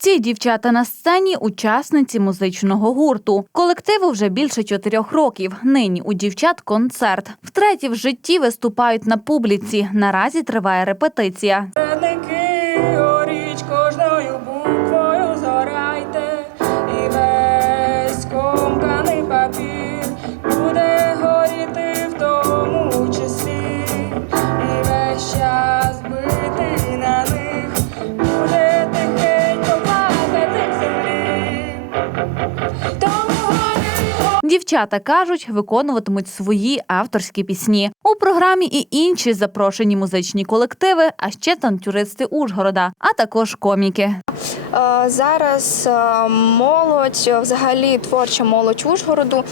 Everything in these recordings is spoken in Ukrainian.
Ці дівчата на сцені учасниці музичного гурту. Колективу вже більше чотирьох років. Нині у дівчат концерт. Втретє в житті виступають на публіці. Наразі триває репетиція. Дівчата кажуть, виконуватимуть свої авторські пісні. У програмі і інші запрошені музичні колективи, а ще танцюристи Ужгорода, а також коміки. Е, Зараз е, молодь, е, взагалі творча молодь Ужгороду.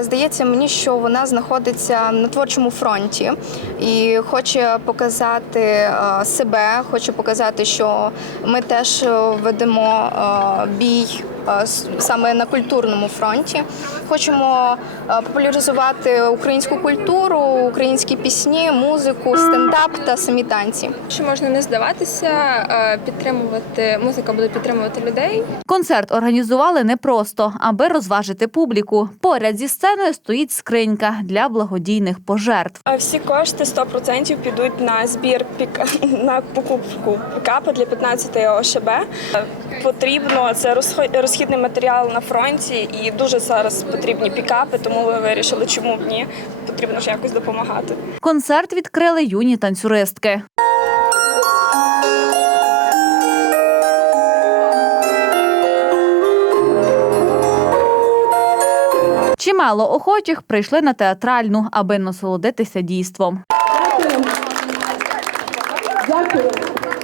Здається мені, що вона знаходиться на творчому фронті і хоче показати себе, хоче показати, що ми теж ведемо бій саме на культурному фронті. Хочемо популяризувати українську культуру, українські пісні, музику, стендап та самі танці. що можна не здаватися, е, підтримувати музика буде підтримувати людей. Концерт організували непросто, аби розважити публіку. Поряд зі сценою стоїть скринька для благодійних пожертв. А Всі кошти 100% підуть на збір піка на покупку пікапа для 15 ОШБ. Потрібно це розхідний матеріал на фронті, і дуже зараз потрібні пікапи, тому ми вирішили, чому б ні. Потрібно ж якось допомагати. Концерт відкрили юні танцюристки. Чимало охочих прийшли на театральну, аби насолодитися дійством.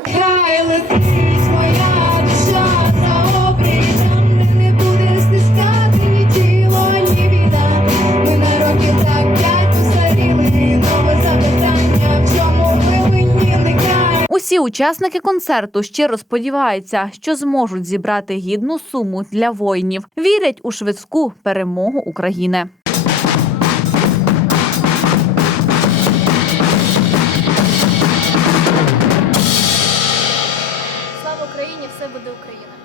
Хай летить Усі учасники концерту щиро сподіваються, що зможуть зібрати гідну суму для воїнів. Вірять у швидку перемогу України. Слава Україні! Все буде Україна!